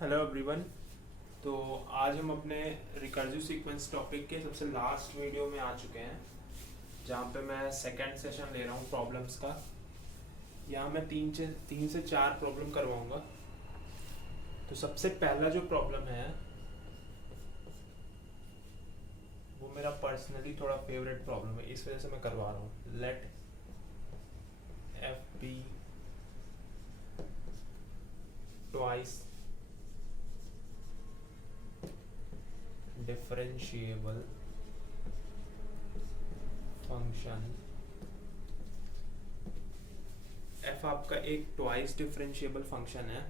Hello everyone. तो आज हम अपने रिकर्सिव सीक्वेंस टॉपिक के सबसे लास्ट वीडियो में आ चुके हैं, जहाँ पे मैं सेकंड सेशन ले रहा हूँ प्रॉब्लम्स का। यहाँ मैं तीन से चार प्रॉब्लम करवाऊँगा। तो सबसे पहला जो प्रॉब्लम है वो मेरा पर्सनली थोड़ा फेवरेट प्रॉब्लम है, इस वजह से मैं करवा रहा हूँ। Let f be twice differentiable function. F आपका एक ट्वाइस डिफरेंशिएबल फंक्शन है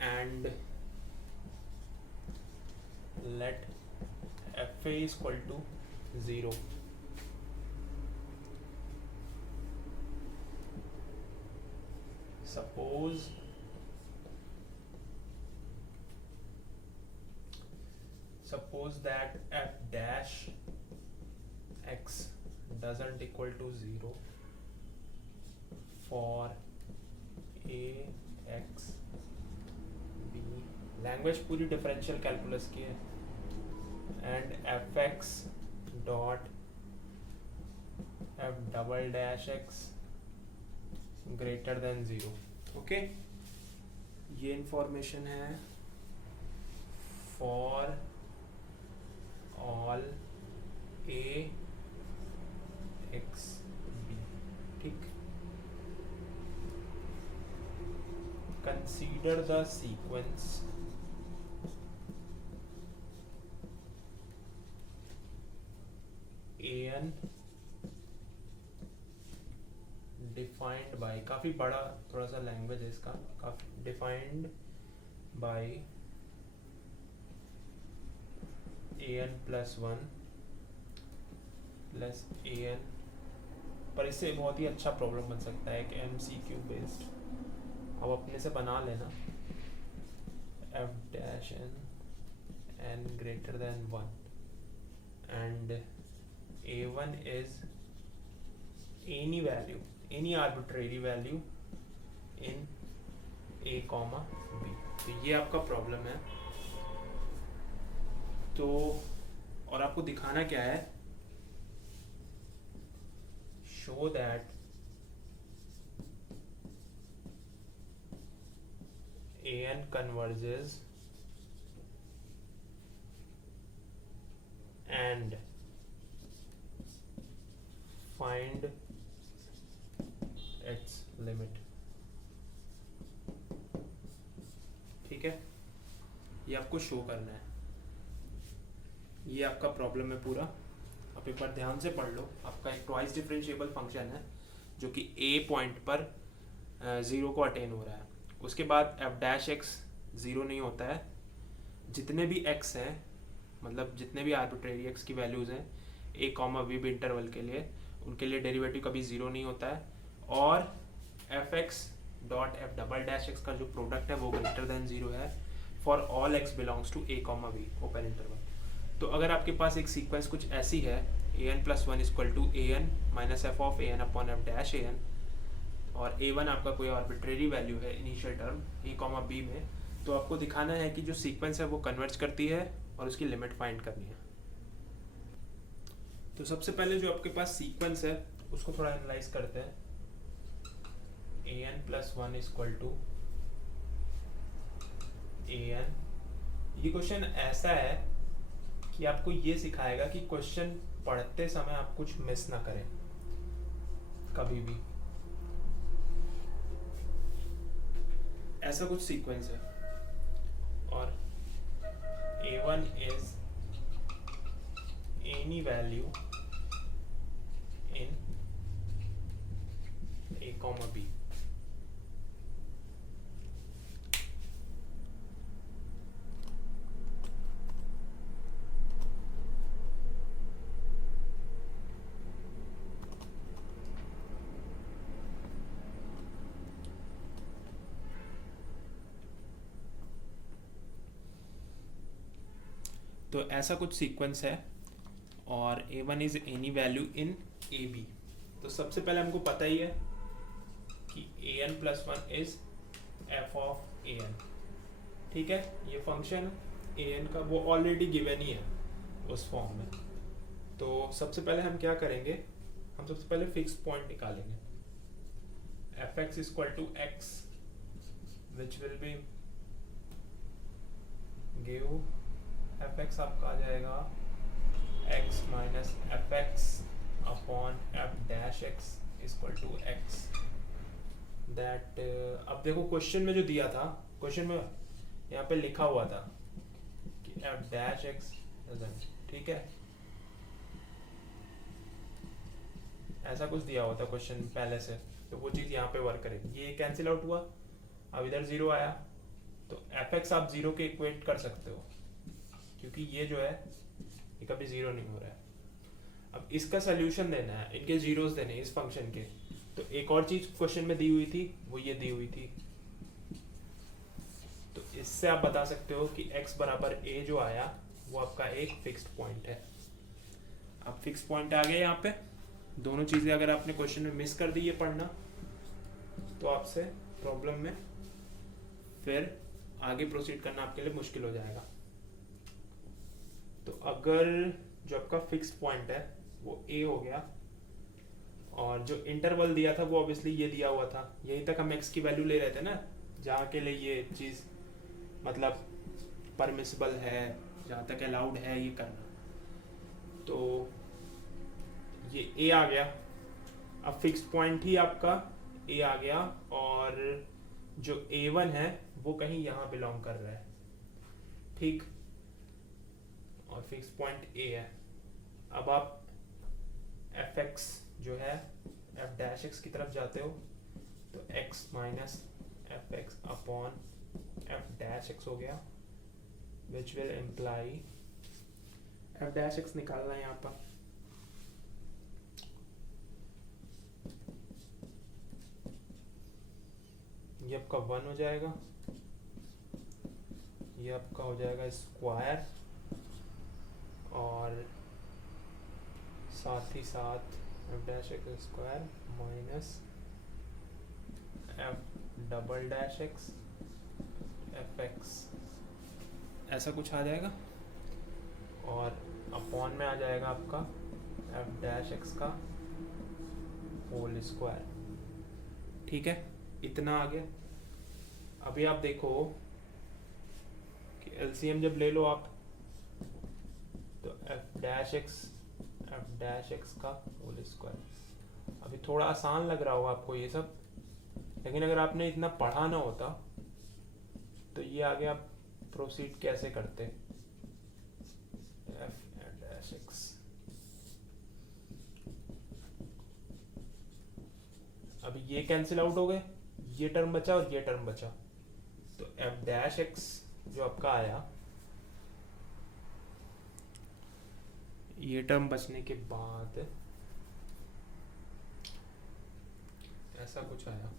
and let f a is equal to 0। suppose that f dash x doesn't equal to 0 for a x b, language पूरी डिफरेंशियल कैलकुलस की है, and F x dot F double dash X greater than 0। Okay, ये information है for all A X B. ठीक, consider the sequence an defined by, काफी बड़ा थोड़ा सा लैंग्वेज है इसका, काफी defined by an plus 1 plus an। पर इससे बहुत ही अच्छा प्रॉब्लम बन सकता है, एक MCQ बेस्ड। अब अपने से बना लेना, f dash n greater than 1 and a1 is any value, any arbitrary value in a comma b। तो ये आपका प्रॉब्लम है। तो और आपको दिखाना क्या है, show that an converges and find its limit। ठीक है, ये आपको शो करना है। ये आपका प्रॉब्लम है पूरा। आप एक बार ध्यान से पढ़ लो। आपका एक ट्वाइस डिफरेंशिएबल फंक्शन है जो कि ए पॉइंट पर 0 को अटेन हो रहा है। उसके बाद एफ डैश एक्स 0 नहीं होता है। जितने भी एक्स हैं, मतलब जितने भी आर्बिट्रेरी एक्स की वैल्यूज़ हैं ए कॉमा बी भी इंटरवल के लिए, उनके लिए डेरिवेटिव कभी 0 नहीं होता है। और f x dot F double dash x का जो प्रोडक्ट है वो ग्रेटर देन 0 है for all x belongs to a comma b open interval. तो अगर आपके पास एक सीक्वेंस कुछ ऐसी है, an plus 1 equal to an minus f of an upon f dash an, और a1 आपका कोई आर्बिट्रेरी वैल्यू है initial term a comma b में, तो आपको दिखाना है कि जो सीक्वेंस है वो कन्वर्ज करती है और उसकी लिमिट फाइंड करनी है। तो सबसे पहले जो आपके पास सीक्वेंस है उसको थोड़ा एनालाइज करते हैं। an plus 1 equal to an। ये क्वेश्चन ऐसा है कि आपको ये सिखाएगा कि क्वेश्चन पढ़ते समय आप कुछ मिस ना करें कभी भी। ऐसा कुछ सीक्वेंस है और a1 is any value in a comma b। तो ऐसा कुछ सीक्वेंस है और a1 is any value in ab। तो सबसे पहले हमको पता ही है कि an plus 1 is f of an। ठीक है, ये फंक्शन ए एन का वो ऑलरेडी गिवन ही है उस फॉर्म में। तो सबसे पहले हम क्या करेंगे, हम सबसे पहले फिक्स पॉइंट निकालेंगे। F x equal to x which will be give f x आपका आ जाएगा x minus f x upon f dash x equal to x. That अब देखो क्वेश्चन में जो दिया था, क्वेश्चन में यहाँ पे लिखा हुआ था कि एफ डैश एक्स, ठीक है, ऐसा कुछ दिया हुआ था क्वेश्चन पहले से, तो वो चीज़ यहाँ पे वर्क करेगी। ये कैंसिल आउट हुआ, अब इधर जीरो आया, तो एफ एक्स आप जीरो के इक्वेट कर सकते हो क्योंकि ये जो है ये कभी जीरो नहीं हो रहा है। अब इसका सोल्यूशन देना है, इनके जीरोस देने इस फंक्शन के। तो एक और चीज क्वेश्चन में दी हुई थी, वो ये दी हुई थी, तो इससे आप बता सकते हो कि x बराबर a जो आया वो आपका एक फिक्स्ड पॉइंट है। अब फिक्स पॉइंट आ गया यहाँ पे। दोनों चीजें अगर आपने क्वेश्चन में मिस कर दी ये पढ़ना, तो आपसे प्रॉब्लम में फिर आगे प्रोसीड करना आपके लिए मुश्किल हो जाएगा। तो अगर जो आपका फिक्स पॉइंट है वो a हो गया, और जो इंटरवल दिया था वो ऑब्वियसली ये दिया हुआ था, यहीं तक हम x की वैल्यू ले रहे थे ना, जहाँ के लिए ये चीज़ मतलब परमिसिबल है, जहाँ तक अलाउड है ये करना। तो ये a आ गया, अब फिक्स पॉइंट ही आपका a आ गया, और जो a1 है वो कहीं यहाँ बिलोंग कर रहा है, ठीक, और फिक्स पॉइंट a है। अब आप fx जो है f डैश x की तरफ जाते हो, तो x minus f x upon f dash x हो गया, विच will imply F dash x निकालना है यहाँ पर। ये आपका 1 हो जाएगा, ये आपका हो जाएगा स्क्वायर, और साथ ही साथ F dash x square minus F double dash x F x, ऐसा कुछ आ जाएगा, और अपॉन में आ जाएगा आपका एफ डैश एक्स का होल स्क्वायर। ठीक है, इतना आ गया। अभी आप देखो कि एलसीएम जब ले लो आप, तो एफ डैश एक्स का होल स्क्वायर। अभी थोड़ा आसान लग रहा होगा आपको ये सब, लेकिन अगर आपने इतना पढ़ा ना होता तो ये आगे आप प्रोसीड कैसे करते। एफ डैश एक्स, अभी ये कैंसिल आउट हो गए, ये टर्म बचा और ये टर्म बचा, तो एफ डैश एक्स जो आपका आया, ये टर्म बचने के बाद ऐसा कुछ आया,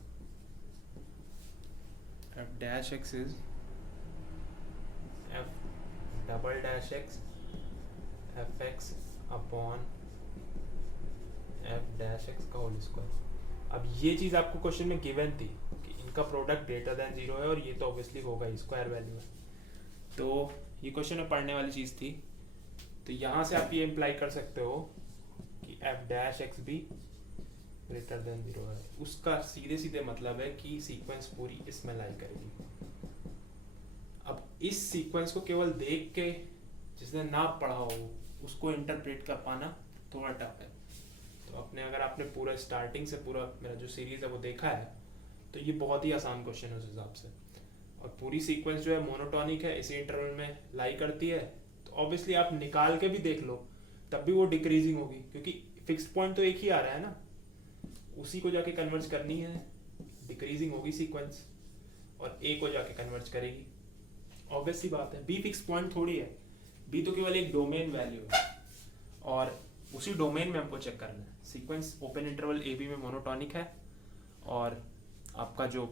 F dash x is F double dash x F x upon f dash x का होल स्क्वायर। अब ये चीज़ आपको क्वेश्चन में गिवन थी कि इनका प्रोडक्ट ग्रेटर देन जीरो है, और ये तो ऑब्वियसली होगा स्क्वायर वैल्यू है, तो ये क्वेश्चन में पढ़ने वाली चीज़ थी। तो यहाँ से आप ये इम्प्लाई कर सकते हो कि एफ डैश एक्स भी ग्रेटर देन जीरो है। उसका सीधे सीधे मतलब है कि सीक्वेंस पूरी इसमें लाई करेगी। अब इस सीक्वेंस को केवल देख के जिसने ना पढ़ा हो उसको इंटरप्रेट कर पाना थोड़ा टफ है। तो अपने अगर आपने पूरा स्टार्टिंग से पूरा मेरा जो सीरीज है वो देखा है, तो ये बहुत ही आसान क्वेश्चन है उस हिसाब से। और पूरी सीक्वेंस जो है मोनोटॉनिक है, इसी इंटरवल में लाई करती है, तो ऑब्वियसली आप निकाल के भी देख लो तब भी वो डिक्रीजिंग होगी, क्योंकि फिक्स पॉइंट तो एक ही आ रहा है ना, उसी को जाके कन्वर्ज करनी है, डिक्रीजिंग होगी सीक्वेंस और ए को जाके कन्वर्ज करेगी। ऑब्वियसली बात है, बी फिक्स पॉइंट थोड़ी है, बी तो केवल एक डोमेन वैल्यू है, और उसी डोमेन में हमको चेक करना है। Sequence open interval a b में मोनोटॉनिक है, और आपका जो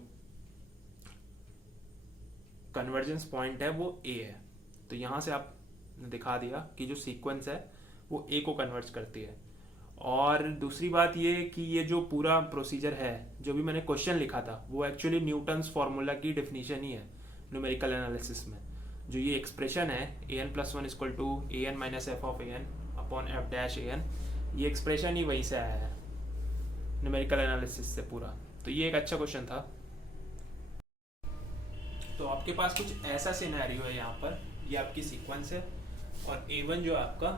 कन्वर्जेंस पॉइंट है वो ए है। तो यहाँ से आपने दिखा दिया कि जो सीक्वेंस है वो ए को कन्वर्ज करती है। और दूसरी बात ये कि ये जो पूरा प्रोसीजर है, जो भी मैंने क्वेश्चन लिखा था, वो एक्चुअली न्यूटन्स फार्मूला की डेफिनेशन ही है, न्यूमेरिकल एनालिसिस में। जो ये एक्सप्रेशन है an+1 equal to an minus f of an upon f dash an, ये एक्सप्रेशन ही वहीं से आया है न्यूमेरिकल एनालिसिस से पूरा। तो ये एक अच्छा क्वेश्चन था। तो आपके पास कुछ ऐसा सिनेरियो है यहाँ पर, ये आपकी सीक्वेंस है और a1 जो आपका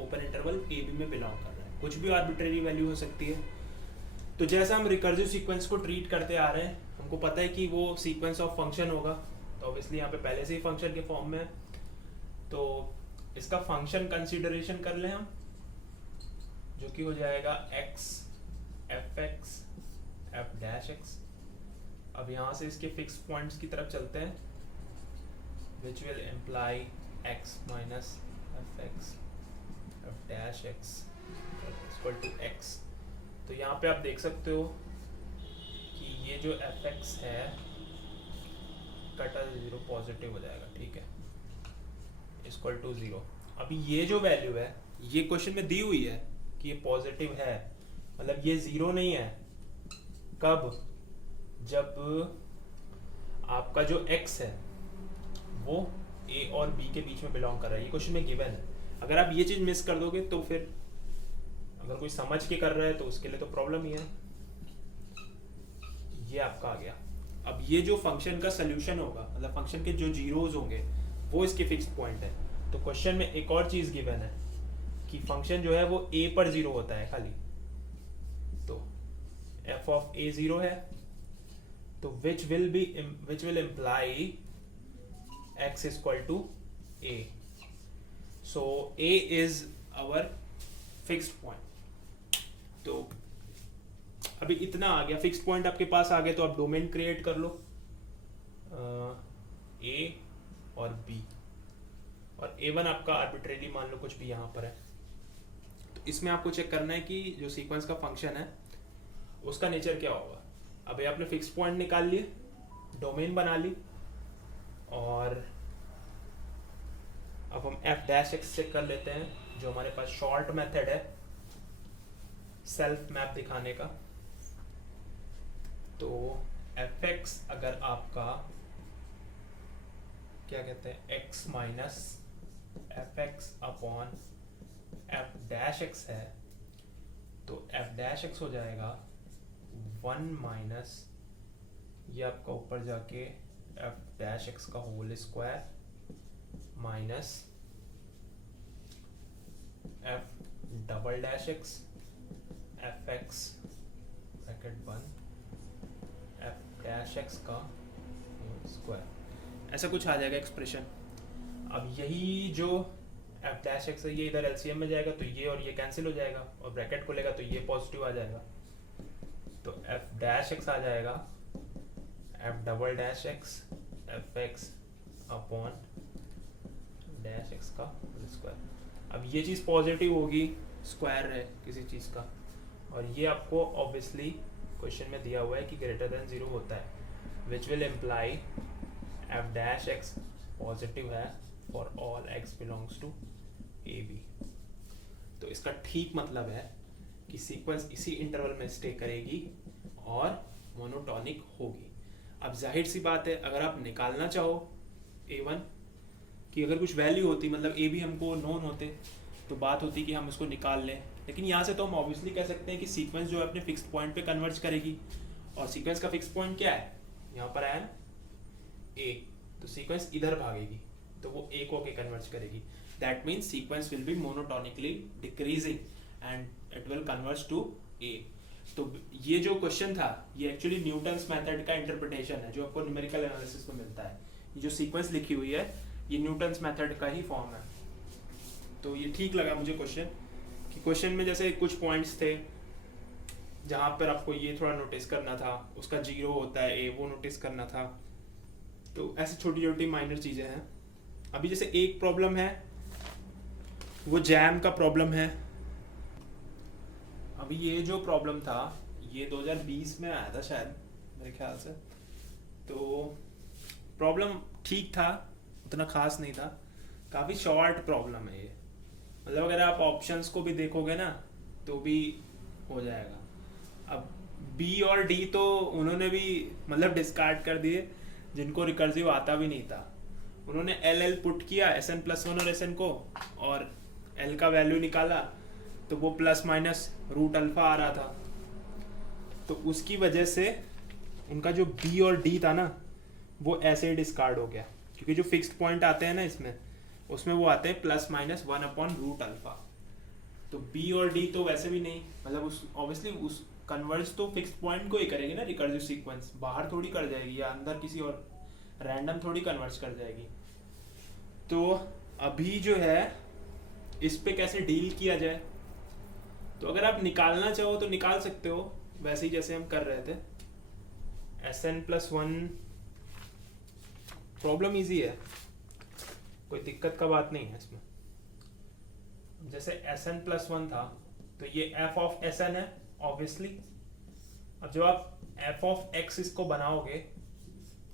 ओपन इंटरवल ab में बिलोंग कर रहा है, कुछ भी आर्बिट्रेरी वैल्यू हो सकती है। तो जैसा हम रिकर्सिव सीक्वेंस को ट्रीट करते आ रहे हैं, हमको पता है कि वो सीक्वेंस ऑफ फंक्शन होगा, तो ऑब्वियसली यहाँ पे पहले से ही फंक्शन के फॉर्म में है, तो इसका फंक्शन कंसीडरेशन कर लें हम, जो कि हो जाएगा x f(x) f dash x। अब यहाँ से इसके फिक्स पॉइंट्स की तरफ चलते हैं, which will imply x minus f(x) f dash x equal to x। तो यहाँ पे आप देख सकते हो कि ये जो f(x) है कटा 0 पॉजिटिव हो जाएगा, ठीक है, इक्वल टू 0। अभी ये जो वैल्यू है ये क्वेश्चन में दी हुई है कि ये पॉजिटिव है, मतलब ये 0 नहीं है। कब? जब आपका जो x है वो a और b के बीच में बिलोंग कर रहा है, ये क्वेश्चन में गिवन है। अगर आप ये चीज मिस कर दोगे तो फिर अगर कोई समझ के कर रहा है तो उसके लिए तो प्रॉब्लम ही है। ये आपका आ गया। अब ये जो फंक्शन का सोल्यूशन होगा, मतलब फंक्शन के जो जीरोज होंगे वो इसके फिक्स्ड पॉइंट है। तो क्वेश्चन में एक और चीज गिवन है कि फंक्शन जो है वो a पर 0 होता है खाली, तो f ऑफ a 0 है, तो which will imply x is equal to a. So a is our fixed point. तो अभी इतना आ गया, फिक्स्ड पॉइंट आपके पास आ गए, तो आप डोमेन क्रिएट कर लो a और b, और a1 आपका आर्बिट्रेरी मान लो कुछ भी यहाँ पर है। तो इसमें आपको चेक करना है कि जो सीक्वेंस का फंक्शन है उसका नेचर क्या होगा। अभी आपने फिक्स पॉइंट निकाल लिए, डोमेन बना ली, और अब हम f डैश x चेक कर लेते हैं, जो हमारे पास शॉर्ट मेथड है सेल्फ मैप दिखाने का। तो f(x) अगर आपका क्या कहते हैं x minus f(x) upon f dash x है, तो f डैश x हो जाएगा 1 माइनस ये आपका ऊपर जाके f डैश x का whole square minus f double dash x f(x) bracket बंद f डैश x का होल स्क्वायर, ऐसा कुछ आ जाएगा एक्सप्रेशन। अब यही जो f डैश x है ये इधर एलसीएम में जाएगा, तो ये और ये कैंसिल हो जाएगा, और ब्रैकेट खोलेगा तो ये पॉजिटिव आ जाएगा, तो f डैश x आ जाएगा f double dash x f(x) upon dash x का होल स्क्वायर। अब ये चीज़ पॉजिटिव होगी, स्क्वायर है किसी चीज़ का, और ये आपको ऑब्वियसली क्वेश्चन में दिया हुआ है कि ग्रेटर देन 0 होता है, which will imply f dash x positive है for all x belongs to a b। तो इसका ठीक मतलब है कि सीक्वेंस इसी इंटरवल में स्टे करेगी और मोनोटॉनिक होगी। अब जाहिर सी बात है, अगर आप निकालना चाहो a1 की अगर कुछ वैल्यू होती, मतलब a भी हमको नोन होते, तो बात होती कि हम इसको निकाल लें, लेकिन यहाँ से तो हम ऑब्वियसली कह सकते हैं कि सीक्वेंस जो है अपने फिक्स्ड पॉइंट पे कन्वर्ज करेगी, और सीक्वेंस का फिक्स्ड पॉइंट क्या है, यहाँ पर आया ना a, तो सीक्वेंस इधर भागेगी तो वो a को आके कन्वर्ज करेगी। That means sequence will be monotonically decreasing and it will converge to a। तो ये जो क्वेश्चन था ये एक्चुअली न्यूटन्स मेथड का इंटरप्रिटेशन है जो आपको न्यूमेरिकल एनालिसिस में मिलता है। ये जो सीक्वेंस लिखी हुई है ये न्यूटन्स मेथड का ही फॉर्म है। तो ये ठीक लगा मुझे क्वेश्चन, कि क्वेश्चन में जैसे कुछ पॉइंट्स थे जहाँ पर आपको ये थोड़ा नोटिस करना था, उसका 0 होता है a, वो नोटिस करना था। तो ऐसे छोटी छोटी माइनर चीज़ें हैं। अभी जैसे एक प्रॉब्लम है वो जैम का प्रॉब्लम है। अभी ये जो प्रॉब्लम था ये 2020 में आया था शायद मेरे ख्याल से, तो प्रॉब्लम ठीक था, उतना खास नहीं था, काफ़ी शॉर्ट प्रॉब्लम है ये, मतलब अगर आप ऑप्शंस को भी देखोगे ना तो भी हो जाएगा। अब बी और डी तो उन्होंने भी मतलब डिस्कार्ड कर दिए, जिनको रिकर्सिव आता भी नहीं था, उन्होंने एल एल पुट किया Sn प्लस वन और Sn को, और एल का वैल्यू निकाला तो वो प्लस माइनस रूट अल्फा आ रहा था। तो उसकी वजह से उनका जो बी और डी था ना वो ऐसे ही डिस्कार्ड हो गया, क्योंकि जो फिक्स्ड पॉइंट आते हैं ना इसमें, उसमें वो आते हैं plus minus one upon root alpha. तो बी और डी तो वैसे भी नहीं, मतलब उस ऑब्वियसली उस कन्वर्ज तो फिक्स्ड पॉइंट को ही करेगी ना रिकर्सिव सीक्वेंस, बाहर थोड़ी कर जाएगी या अंदर किसी और रैंडम थोड़ी कन्वर्ज कर जाएगी। तो अभी जो है इस पे कैसे डील किया जाए, तो अगर आप निकालना चाहो तो निकाल सकते हो वैसे ही जैसे हम कर रहे थे। Sn plus one problem easy है, कोई दिक्कत का बात नहीं है इसमें। जैसे Sn प्लस वन था तो ये f ऑफ Sn है ऑब्वियसली। अब जब आप f ऑफ x इसको बनाओगे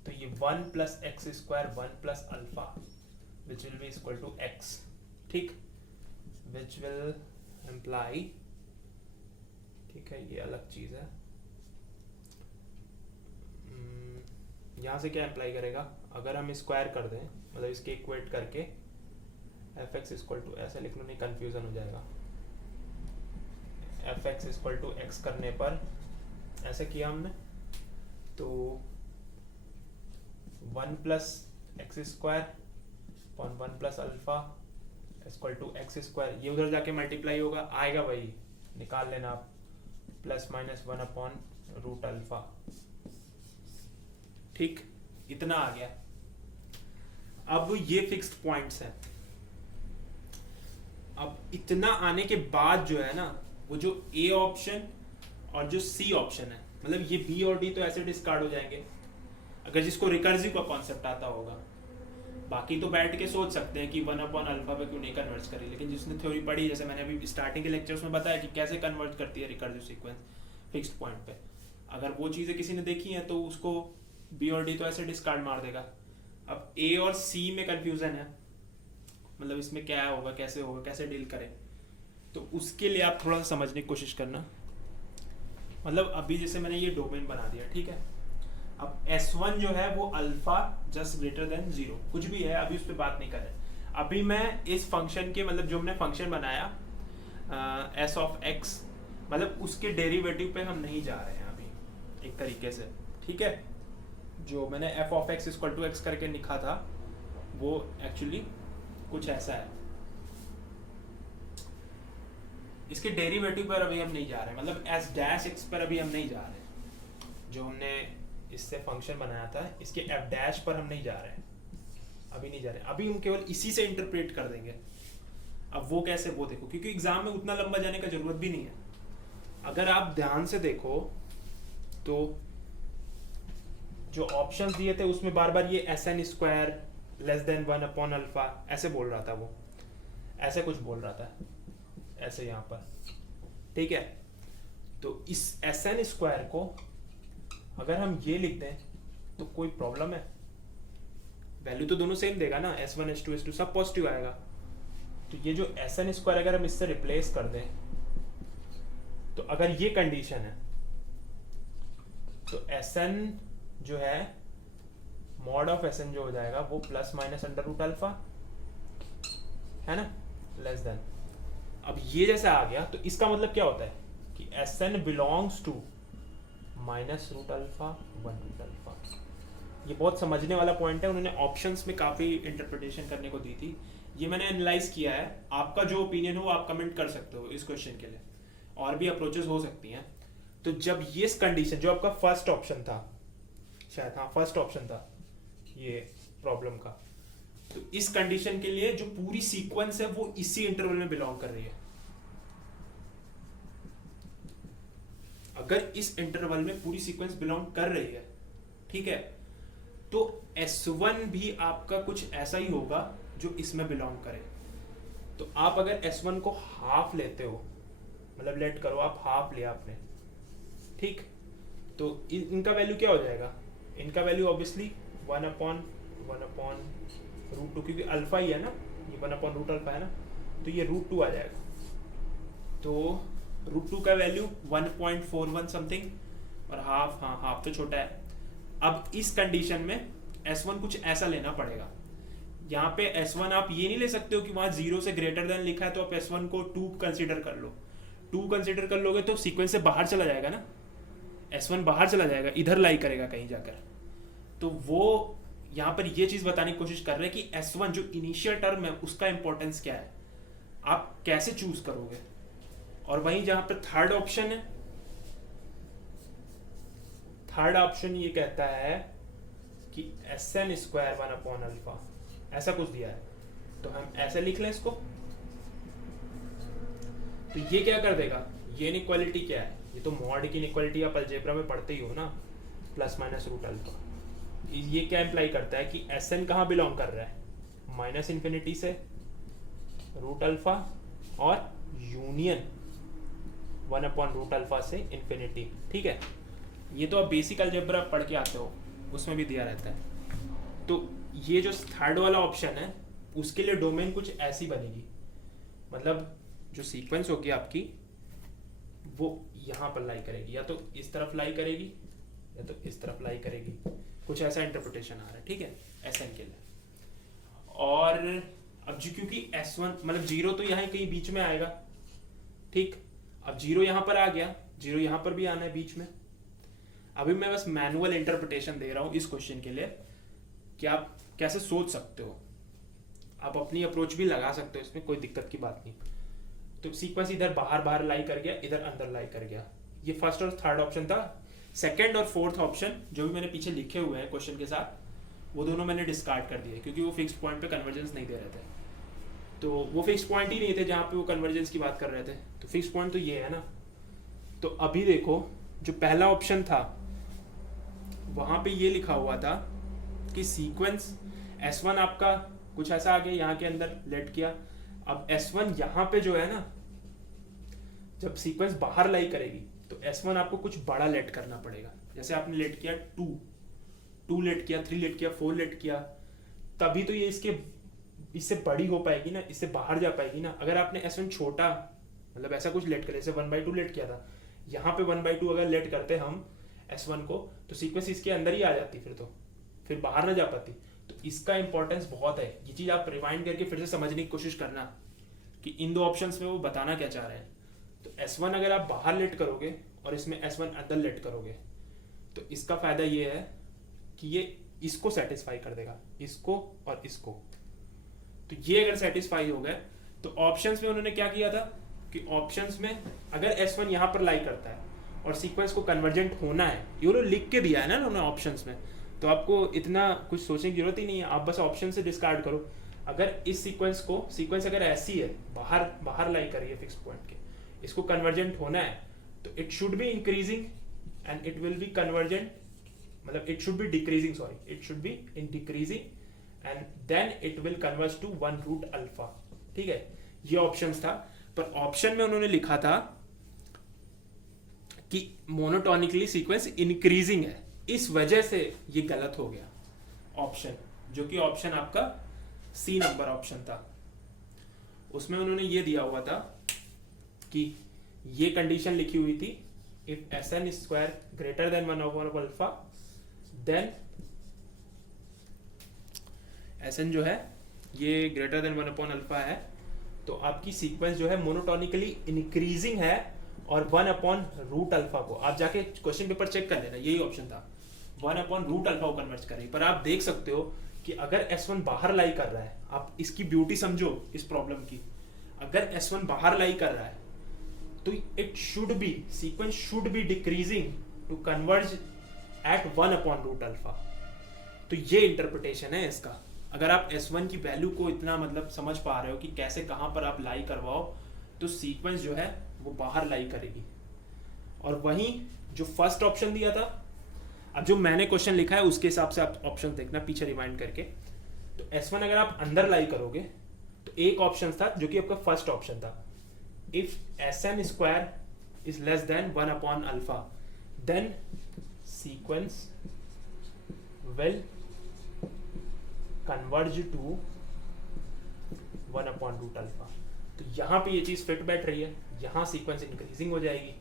तो ये 1 plus x square 1 plus alpha which will be equal to x, ठीक, विच विल इम्प्लाई, ठीक है, ये अलग चीज है। यहाँ से क्या इम्प्लाई करेगा, अगर हम स्क्वायर कर दें, मतलब इसके इक्वेट करके एफ एक्स इक्वल टू, ऐसे लिख लो नहीं कंफ्यूजन हो जाएगा, f x equal to x करने पर ऐसे किया हमने तो 1 plus x square upon 1 plus alpha equal to x square, ये उधर जाके मल्टीप्लाई होगा, आएगा वही, निकाल लेना आप, plus minus 1 upon root alpha, ठीक, इतना आ गया। अब ये फिक्स्ड पॉइंट्स हैं। अब इतना आने के बाद जो है ना, वो जो ए ऑप्शन और जो सी ऑप्शन है, मतलब ये बी और डी तो ऐसे डिस्कार्ड हो जाएंगे अगर जिसको रिकर्सिव का कॉन्सेप्ट आता होगा। बाकी तो बैठ के सोच सकते हैं कि 1 अपॉन अल्फा पे क्यों नहीं कन्वर्ट करी, लेकिन जिसने थ्योरी पढ़ी, जैसे मैंने अभी स्टार्टिंग के लेक्चर्स में बताया कि कैसे कन्वर्ट करती है रिकर्सिव सीक्वेंस फिक्स्ड पॉइंट पे, अगर वो चीज़ें किसी ने देखी हैं तो उसको बी और डी तो ऐसे डिस्कार्ड मार देगा। अब ए और सी में कंफ्यूजन है, मतलब इसमें क्या होगा, कैसे होगा, कैसे डील करें, तो उसके लिए आप थोड़ा सा समझने की कोशिश करना। मतलब अभी जैसे मैंने ये डोमेन बना दिया, ठीक है, अब S1 जो है वो अल्फा जस्ट ग्रेटर देन 0 कुछ भी है, अभी उस पर बात नहीं करें। अभी मैं इस फंक्शन के, मतलब जो हमने फंक्शन बनाया s ऑफ x, मतलब उसके डेरिवेटिव पे हम नहीं जा रहे हैं अभी एक तरीके से, ठीक है। जो मैंने f of x equal to x करके लिखा था वो एक्चुअली कुछ ऐसा है, इसके डेरिवेटिव पर अभी हम नहीं जा रहे, मतलब s डैश x पर अभी हम नहीं जा रहे। जो हमने इससे फंक्शन बनाया था इसके f डैश पर हम नहीं जा रहे हैं, अभी नहीं जा रहे, अभी हम केवल इसी से इंटरप्रेट कर देंगे। अब वो कैसे, वो देखो, क्योंकि एग्जाम में उतना लंबा जाने का जरूरत भी नहीं है। अगर आप ध्यान से देखो तो जो ऑप्शंस दिए थे उसमें बार बार ये Sn square less than 1 upon alpha ऐसे बोल रहा था, वो ऐसे कुछ बोल रहा था, ऐसे यहाँ पर, ठीक है। तो इस Sn स्क्वायर को अगर हम ये लिख दें तो कोई प्रॉब्लम है, वैल्यू तो दोनों सेम देगा ना, S1 S2 S2 सब पॉजिटिव आएगा। तो ये जो Sn स्क्वायर अगर हम इससे रिप्लेस कर दें, तो अगर ये कंडीशन है तो Sn जो है मॉड ऑफ Sn जो हो जाएगा वो plus minus under root alpha है ना, लेस देन। अब ये जैसा आ गया तो इसका मतलब क्या होता है कि Sn belongs to minus root alpha 1 root alpha. ये बहुत समझने वाला पॉइंट है, उन्होंने ऑप्शंस में काफ़ी इंटरप्रिटेशन करने को दी थी, ये मैंने एनालाइज किया है। आपका जो ओपिनियन हो आप कमेंट कर सकते हो इस क्वेश्चन के लिए, और भी अप्रोचेस हो सकती हैं। तो जब ये कंडीशन, जो आपका फर्स्ट ऑप्शन था शायद, हाँ फर्स्ट ऑप्शन था ये प्रॉब्लम का, तो इस कंडीशन के लिए जो पूरी सीक्वेंस है वो इसी इंटरवल में बिलोंग कर रही है। अगर इस इंटरवल में पूरी सीक्वेंस बिलोंग कर रही है, ठीक है, तो S1 भी आपका कुछ ऐसा ही होगा जो इसमें बिलोंग करे। तो आप अगर S1 को हाफ लेते हो, मतलब लेट करो आप हाफ लिया आपने, ठीक, तो इनका वैल्यू क्या हो जाएगा, इनका वैल्यू ऑब्वियसली 1 अपॉन रूट 2, क्योंकि अल्फा ही है ना, ये 1 अपॉन रूट अल्फा है ना, तो ये रूट 2 आ जाएगा। तो रूट 2 का वैल्यू 1.41 समथिंग, और हाफ, हाँ हाफ तो छोटा है। अब इस कंडीशन में S1 कुछ ऐसा लेना पड़ेगा। यहाँ पे S1 आप ये नहीं ले सकते हो कि वहाँ 0 से ग्रेटर देन लिखा है तो आप S1 को 2 कंसिडर कर लो। 2 कंसिडर कर लोगे तो सीक्वेंस से बाहर चला जाएगा ना, S1 बाहर चला जाएगा, इधर लाई करेगा कहीं जाकर। तो वो यहाँ पर ये चीज़ बताने की कोशिश कर रहे हैं कि S1 जो इनिशियल टर्म है उसका इंपॉर्टेंस क्या है, आप कैसे चूज करोगे। और वहीं जहाँ पर थर्ड ऑप्शन है, थर्ड ऑप्शन ये कहता है कि Sn स्क्वायर 1/अल्फा, ऐसा कुछ दिया है, तो हम ऐसे लिख लें इसको। तो ये क्या कर देगा, ये इनइक्वालिटी क्या है, ये तो मॉड की इनइक्वालिटी आप अलजेब्रा में पढ़ते ही हो ना, प्लस माइनस रूट अल्फा। ये क्या इम्प्लाई करता है कि Sn कहाँ बिलोंग कर रहा है, माइनस इन्फिनिटी से रूट अल्फा और यूनियन 1/रूट अल्फा से इन्फिनिटी। ठीक है, ये तो आप बेसिक अलजेब्रा पढ़ के आते हो, उसमें भी दिया रहता है। तो ये जो थर्ड वाला ऑप्शन है उसके लिए डोमेन कुछ ऐसी बनेगी, मतलब जो सीक्वेंस होगी आपकी वो यहाँ पर लाई करेगी, या तो इस तरफ लाई करेगी या तो इस तरफ लाई करेगी, कुछ ऐसा इंटरप्रिटेशन आ रहा है। ठीक है, Sn के लिए। और अब जो क्योंकि S1 मतलब 0 तो यहाँ कहीं बीच में आएगा, ठीक, अब 0 यहाँ पर आ गया, 0 यहाँ पर भी आना है बीच में। अभी मैं बस मैनुअल इंटरप्रिटेशन दे रहा हूँ इस क्वेश्चन के लिए कि आप कैसे सोच सकते हो, आप अपनी अप्रोच भी लगा सकते हो, इसमें कोई दिक्कत की बात नहीं। तो सीक्वेंस इधर बाहर बाहर लाई कर गया, इधर अंदर लाई कर गया, ये फर्स्ट और थर्ड ऑप्शन था। सेकंड और फोर्थ ऑप्शन जो भी मैंने पीछे लिखे हुए हैं क्वेश्चन के साथ, वो दोनों मैंने डिस्कार्ड कर दिए क्योंकि वो फिक्स पॉइंट पे कन्वर्जेंस नहीं दे रहे थे। तो वो फिक्स पॉइंट ही नहीं थे जहाँ पे वो कन्वर्जेंस की बात कर रहे थे, तो फिक्स पॉइंट तो ये है ना। तो अभी देखो जो पहला ऑप्शन था वहाँ पे ये लिखा हुआ था कि सीक्वेंस S1 आपका कुछ ऐसा आ गया, यहाँ के अंदर लेट किया। अब S1 यहाँ पे जो है ना, जब सीक्वेंस बाहर लाई करेगी तो S1 आपको कुछ बड़ा लेट करना पड़ेगा। जैसे आपने लेट किया 2 लेट किया, 3 लेट किया, 4 लेट किया, तभी तो ये इससे बड़ी हो पाएगी ना, इससे बाहर जा पाएगी ना। अगर आपने S1 छोटा मतलब ऐसा कुछ लेट कर, जैसे 1/2 लेट किया था, यहाँ पे 1/2 अगर लेट करते हम S1 को, तो सीक्वेंस इसके अंदर ही आ जाती, फिर बाहर ना जा पाती। तो इसका इंपॉर्टेंस बहुत है, ये चीज़ आप रिवाइंड करके फिर से समझने की कोशिश करना कि इन दो ऑप्शंस में वो बताना क्या चाह रहे हैं। तो S1 अगर आप बाहर लेट करोगे और इसमें S1 अंदर लेट करोगे तो इसका फायदा ये है कि ये इसको सेटिस्फाई कर देगा, इसको और इसको। तो ये अगर सेटिस्फाई हो गए तो ऑप्शंस में उन्होंने क्या किया था कि ऑप्शंस में अगर S1 यहाँ पर लाई करता है और सीक्वेंस को कन्वर्जेंट होना है, ये उन्होंने लिख के दिया है ना उन्होंने ऑप्शंस में, तो आपको इतना कुछ सोचने की जरूरत ही नहीं है, आप बस ऑप्शन से डिस्कार्ड करो। अगर इस सीक्वेंस अगर ऐसी है, बाहर लाई कर रही है फिक्स पॉइंट के, इसको कन्वर्जेंट होना है तो it should be increasing and it will be convergent, मतलब it should be decreasing, sorry it should be in decreasing and then it will converge to 1√अल्फा। ठीक है, ये ऑप्शंस था। पर ऑप्शन में उन्होंने लिखा था कि मोनोटोनिकली सीक्वेंस इंक्रीजिंग है, इस वजह से ये गलत हो गया ऑप्शन, जो कि ऑप्शन आपका C नंबर ऑप्शन था। उसमें उन्होंने ये दिया हुआ था कि ये कंडीशन लिखी हुई थी, if Sn square greater than 1/अल्फा देन Sn जो है ये ग्रेटर देन 1/अल्फा है, तो आपकी सीक्वेंस जो है मोनोटोनिकली इंक्रीजिंग है और 1/√अल्फा को आप जाके क्वेश्चन पेपर चेक कर लेना, यही ऑप्शन था, 1/√अल्फा को कन्वर्ट करेगी। पर आप देख सकते हो कि अगर S1 बाहर लाई कर रहा है, आप इसकी ब्यूटी समझो इस प्रॉब्लम की, अगर S1 बाहर लाई कर रहा है तो it should be, sequence should be decreasing to converge at 1/√अल्फा। तो ये इंटरप्रिटेशन है इसका। अगर आप S1 की वैल्यू को इतना मतलब समझ पा रहे हो कि कैसे कहाँ पर आप लाई करवाओ, तो सीक्वेंस जो है वो बाहर लाई करेगी। और वहीं जो फर्स्ट ऑप्शन दिया था, अब जो मैंने क्वेश्चन लिखा है उसके हिसाब से आप ऑप्शन देखना पीछे रिमाइंड करके। तो S1 अगर आप अंदर लाई करोगे तो एक ऑप्शन था जो कि आपका फर्स्ट ऑप्शन था, if Sn square is less than 1/अल्फा then sequence will converge to 1/√अल्फा। तो यहाँ पे ये चीज फिट बैठ रही है, यहाँ सीक्वेंस इंक्रीजिंग हो जाएगी,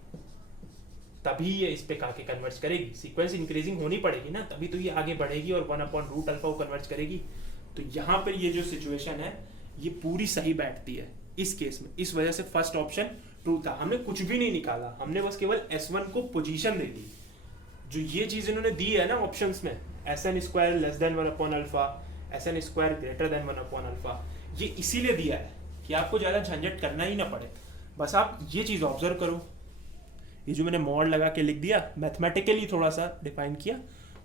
तभी ये इस पे आके कन्वर्ज करेगी। सीक्वेंस इंक्रीजिंग होनी पड़ेगी ना, तभी तो ये आगे बढ़ेगी और 1/√α को कन्वर्ज करेगी। तो यहाँ पर ये जो सिचुएशन है ये पूरी सही बैठती है इस केस में। इस वजह से फर्स्ट ऑप्शन ट्रू था। हमने कुछ भी नहीं निकाला, हमने बस केवल S1 को पोजीशन दे दी। जो ये चीज इन्होंने दी है ना ऑप्शंस में, SN² < 1/α, SN² < 1/α, ये इसीलिए दिया है कि आपको ज्यादा झंझट करना ही ना पड़े। बस आप ये चीज ऑब्जर्व करो, ये जो मैंने मॉड लगा के लिख दिया, मैथमेटिकली थोड़ा सा डिफाइन किया,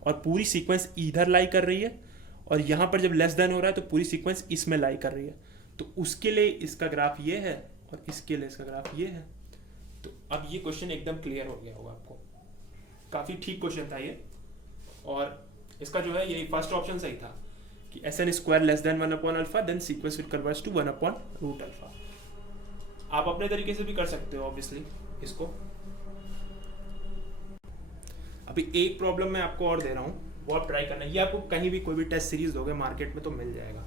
और पूरी सीक्वेंस इधर लाई कर रही है, और यहाँ पर जब लेस देन हो रहा है तो पूरी सीक्वेंस इसमें लाई कर रही है। तो उसके लिए इसका ग्राफ ये है और इसके लिए इसका ग्राफ ये है। तो अब ये क्वेश्चन एकदम क्लियर हो गया होगा आपको। काफी ठीक क्वेश्चन था ये, और इसका जो है ये फर्स्ट ऑप्शन सही था कि SN² < 1/α, then sequence will converge to 1/√α। आप अपने तरीके से भी कर सकते हो ऑब्वियसली इसको। अभी एक प्रॉब्लम मैं आपको और दे रहा हूँ, वो आप ट्राई करना। ये आपको कहीं भी कोई भी टेस्ट सीरीज दोगे मार्केट में तो मिल जाएगा।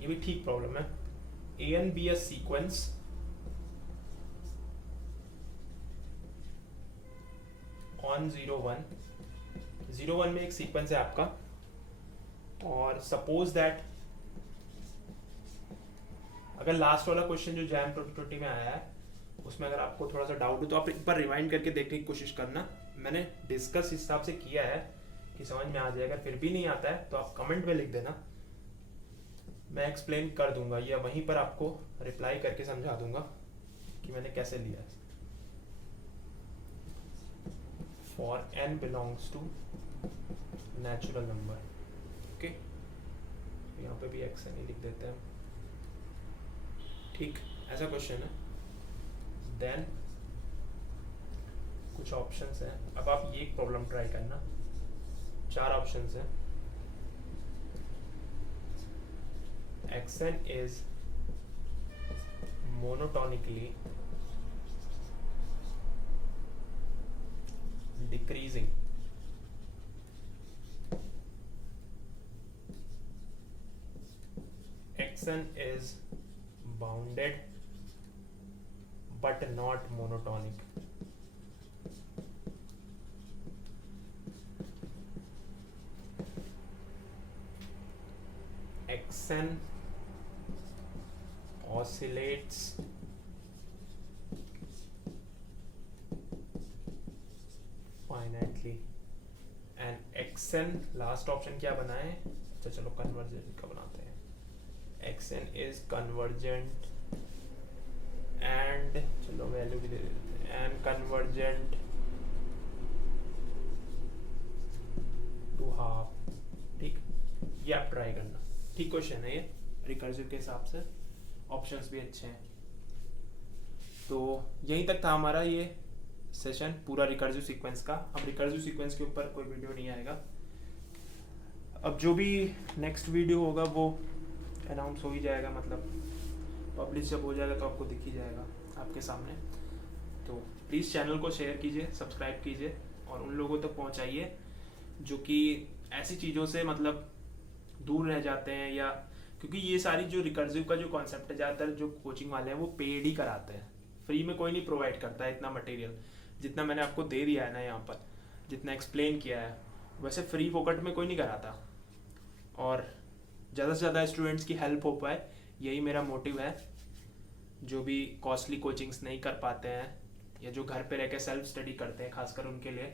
ये भी ठीक प्रॉब्लम है। A and B sequence on 0 1 में एक सीक्वेंस है आपका, और सपोज दैट अगर लास्ट वाला क्वेश्चन जो जैम 2020 में आया है उसमें अगर आपको थोड़ा सा डाउट हो तो आप एक बार रिवाइंड करके देखने की कोशिश करना। मैंने डिस्कस इस हिसाब से किया है कि समझ में आ जाए। अगर फिर भी नहीं आता है तो आप कमेंट में लिख देना, मैं एक्सप्लेन कर दूंगा, या वहीं पर आपको रिप्लाई करके समझा दूंगा कि मैंने कैसे लिया है। For n belongs to natural number, okay, यहाँ पे भी xn ही लिख देते हैं। ठीक, ऐसा क्वेश्चन है। देन कुछ ऑप्शंस हैं। अब आप ये प्रॉब्लम ट्राई करना। 4 ऑप्शंस हैं। xn is monotonically decreasing. xn is bounded but not monotonic. xn oscillates finitely and xn last option क्या बना है? अच्छा चलो कन्वर्जेंट का बनाते हैं। xn is convergent and चलो वैल्यू भी दे देते हैं, and convergent to half। ठीक, ये आप ट्राई करना। ठीक क्वेश्चन है ये रिकर्सिव के हिसाब से, ऑप्शंस भी अच्छे हैं। तो यहीं तक था हमारा ये सेशन पूरा रिकर्सिव सीक्वेंस का। अब रिकर्सिव सीक्वेंस के ऊपर कोई वीडियो नहीं आएगा। अब जो भी नेक्स्ट वीडियो होगा वो अनाउंस हो ही जाएगा, मतलब पब्लिश जब हो जाएगा तो आपको दिख ही जाएगा आपके सामने। तो प्लीज़ चैनल को शेयर कीजिए, सब्सक्राइब कीजिए, और उन लोगों तक पहुंचाइए जो कि ऐसी चीज़ों से मतलब दूर रह जाते हैं, या क्योंकि ये सारी जो रिकर्सिव का जो कॉन्सेप्ट है, ज़्यादातर जो कोचिंग वाले हैं वो पेड ही कराते हैं, फ्री में कोई नहीं प्रोवाइड करता है इतना मटेरियल। जितना मैंने आपको दे दिया है ना यहाँ पर, जितना एक्सप्लेन किया है, वैसे फ्री फोकट में कोई नहीं कराता। और ज़्यादा से ज़्यादा स्टूडेंट्स की हेल्प हो पाए, यही मेरा मोटिव है। जो भी कॉस्टली कोचिंग्स नहीं कर पाते हैं या जो घर पे रह के सेल्फ स्टडी करते हैं, खासकर उनके लिए,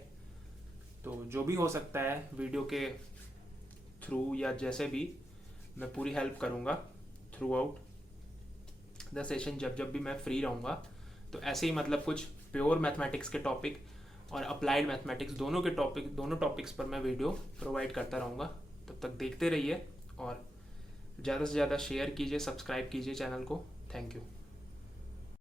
तो जो भी हो सकता है वीडियो के थ्रू या जैसे भी, मैं पूरी हेल्प करूँगा थ्रू आउट द सेशन। जब जब भी मैं फ्री रहूँगा तो ऐसे ही मतलब कुछ प्योर मैथमेटिक्स के टॉपिक और अप्लाइड मैथमेटिक्स दोनों टॉपिक्स पर मैं वीडियो प्रोवाइड करता रहूँगा। तब तक देखते रहिए और ज़्यादा से ज़्यादा शेयर कीजिए, सब्सक्राइब कीजिए चैनल को। Thank you.